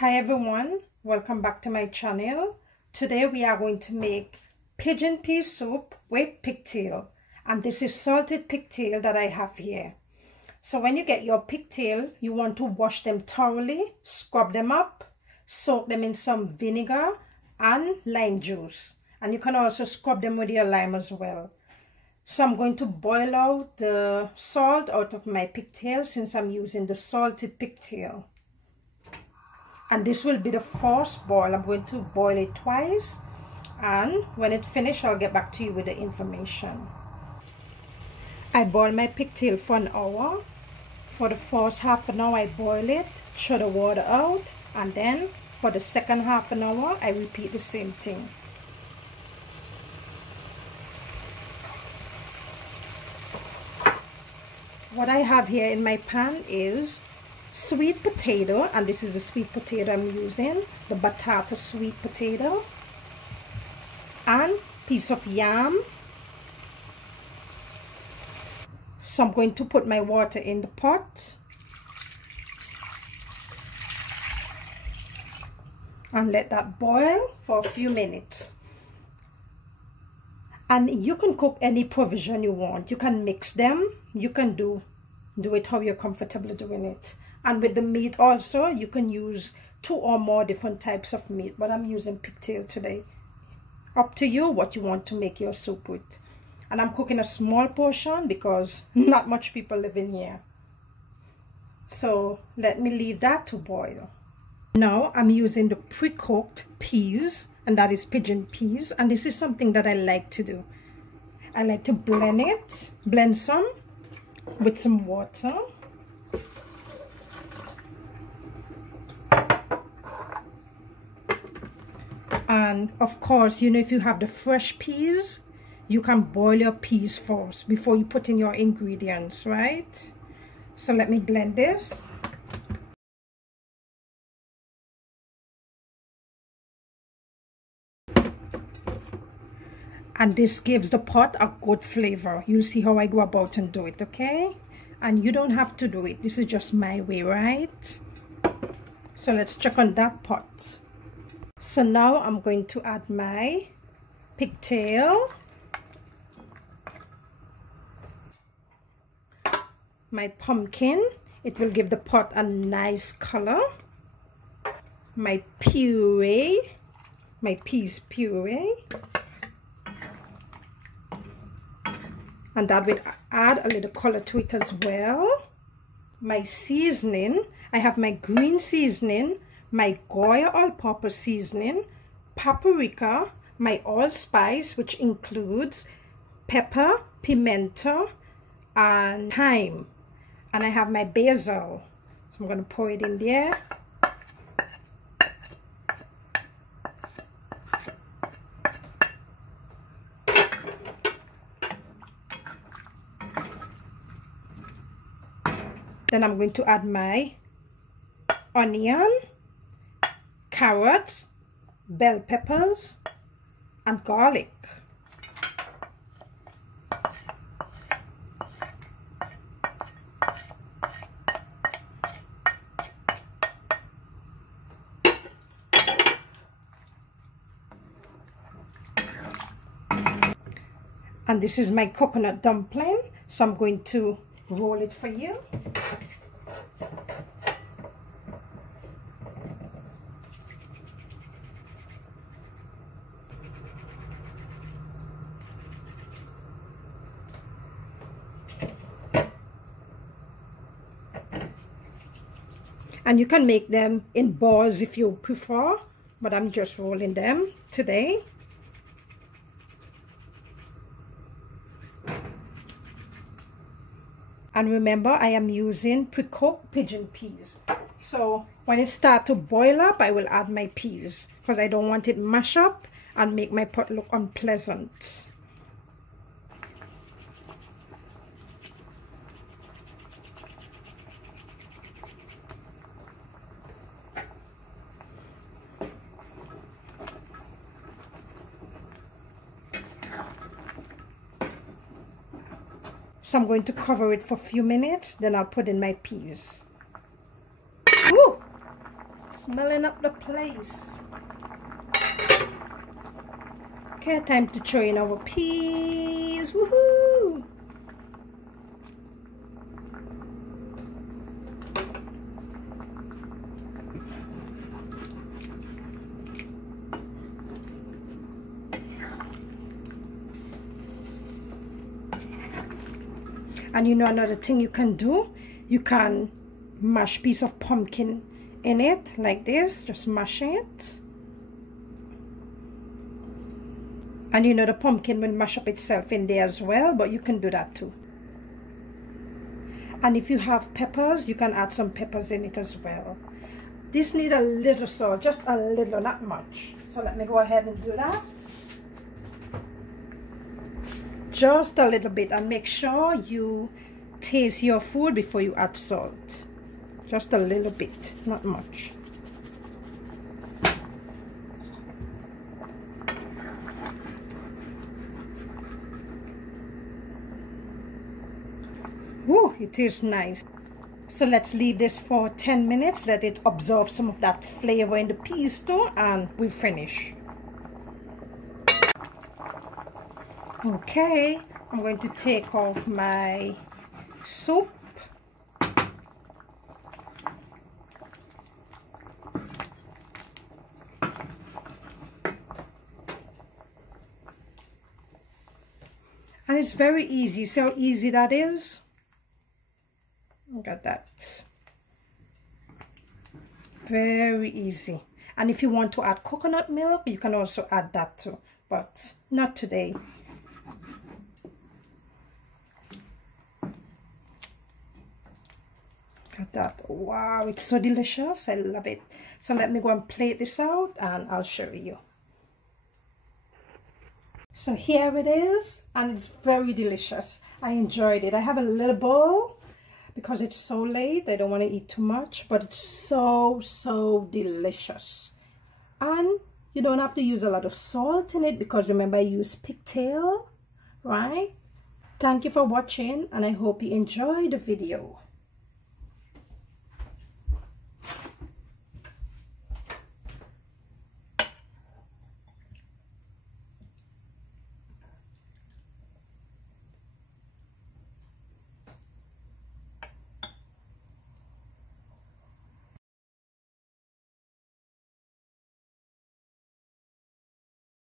Hi everyone, welcome back to my channel. Today we are going to make pigeon pea soup with pigtail, and this is salted pigtail that I have here. So when you get your pigtail, you want to wash them thoroughly, scrub them up, soak them in some vinegar and lime juice, and you can also scrub them with your lime as well. So I'm going to boil out the salt out of my pigtail since I'm using the salted pigtail. And this will be the first boil. I'm going to boil it twice, and when it's finished I'll get back to you with the information. I boil my pigtail for an hour. For the first half an hour I boil it, throw the water out, and then for the second half an hour I repeat the same thing. What I have here in my pan is sweet potato, and this is the sweet potato I'm using, the batata sweet potato, and piece of yam. So I'm going to put my water in the pot and let that boil for a few minutes. And you can cook any provision you want. You can mix them, you can do it how you're comfortable doing it. And with the meat also, you can use 2 or more different types of meat, but I'm using pigtail today. Up to you what you want to make your soup with. And I'm cooking a small portion because not much people live in here. So let me leave that to boil. Now I'm using the pre-cooked peas, and that is pigeon peas, and this is something that I like to do. I like to blend some with some water. And of course, you know, if you have the fresh peas, you can boil your peas first before you put in your ingredients, right? So let me blend this. And this gives the pot a good flavor. You'll see how I go about and do it, okay? And you don't have to do it. This is just my way, right? So let's check on that pot. So now I'm going to add my pigtail, my pumpkin, it will give the pot a nice color, my puree, my peas puree, and that will add a little color to it as well. My seasoning, I have my green seasoning, my Goya all-purpose seasoning, paprika, my allspice, which includes pepper, pimento, and thyme, and I have my basil. So I'm going to pour it in there. Then I'm going to add my onion, carrots, bell peppers, and garlic. And this is my coconut dumpling, so I'm going to roll it for you. And you can make them in balls if you prefer, but I'm just rolling them today. And remember, I am using pre-cooked pigeon peas. So when it starts to boil up, I will add my peas because I don't want it mash up and make my pot look unpleasant. So I'm going to cover it for a few minutes, then I'll put in my peas. Ooh! smelling up the place. Okay, time to throw in our peas. Woohoo! And you know another thing you can do? You can mash piece of pumpkin in it like this, just mash it. And you know the pumpkin will mash up itself in there as well, but you can do that too. And if you have peppers, you can add some peppers in it as well. This needs a little salt, just a little, not much. So let me go ahead and do that. Just a little bit, and make sure you taste your food before you add salt. Just a little bit, not much. Ooh, it tastes nice. So let's leave this for 10 minutes, let it absorb some of that flavor in the peas too, and we finish. Okay, I'm going to take off my soup. And it's very easy. See how easy that is? Look at that. Very easy. And if you want to add coconut milk, you can also add that too, but not today. Look at that. Wow, it's so delicious. I love it. So let me go and plate this out and I'll show you. So here it is, and it's very delicious. I enjoyed it. I have a little bowl because it's so late. I don't want to eat too much, but it's so delicious. And you don't have to use a lot of salt in it because remember I use pigtail, right? Thank you for watching, and I hope you enjoyed the video.